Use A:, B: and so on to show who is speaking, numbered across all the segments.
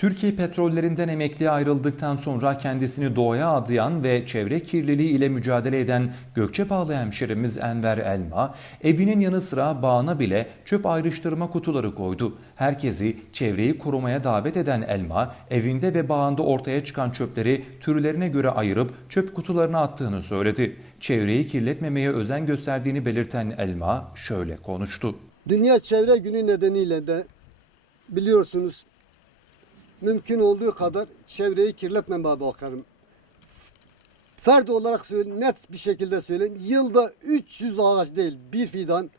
A: Türkiye petrollerinden emekliye ayrıldıktan sonra kendisini doğaya adayan ve çevre kirliliği ile mücadele eden Gökçebağlı hemşerimiz Enver Elma, evinin yanı sıra bağına bile çöp ayrıştırma kutuları koydu. Herkesi çevreyi korumaya davet eden Elma, evinde ve bağında ortaya çıkan çöpleri türlerine göre ayırıp çöp kutularına attığını söyledi. Çevreyi kirletmemeye özen gösterdiğini belirten Elma şöyle konuştu.
B: Dünya Çevre Günü nedeniyle de biliyorsunuz mümkün olduğu kadar çevreyi kirletmemeye bakarım. Fert olarak söyleyeyim, net bir şekilde söyleyeyim. Yılda 300 ağaç değil bir fidan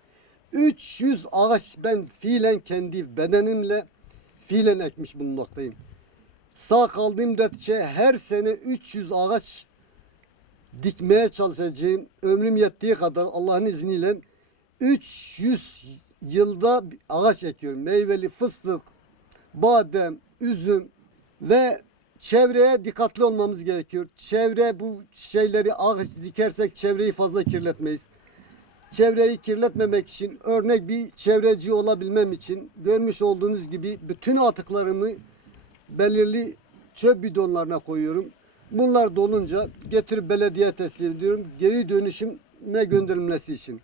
B: 300 ağaç ben fiilen kendi bedenimle fiilen ekmiş bulunmaktayım. Sağ kaldığım müddetçe her sene 300 ağaç dikmeye çalışacağım. Ömrüm yettiği kadar Allah'ın izniyle 300 yılda ağaç ekiyorum. Meyveli fıstık, badem, üzüm ve çevreye dikkatli olmamız gerekiyor. Çevre bu şeyleri ağaç dikersek çevreyi fazla kirletmeyiz. Çevreyi kirletmemek için örnek bir çevreci olabilmem için görmüş olduğunuz gibi bütün atıklarımı belirli çöp bidonlarına koyuyorum. Bunlar dolunca getirip belediye teslim ediyorum. Geri dönüşüme gönderilmesi için.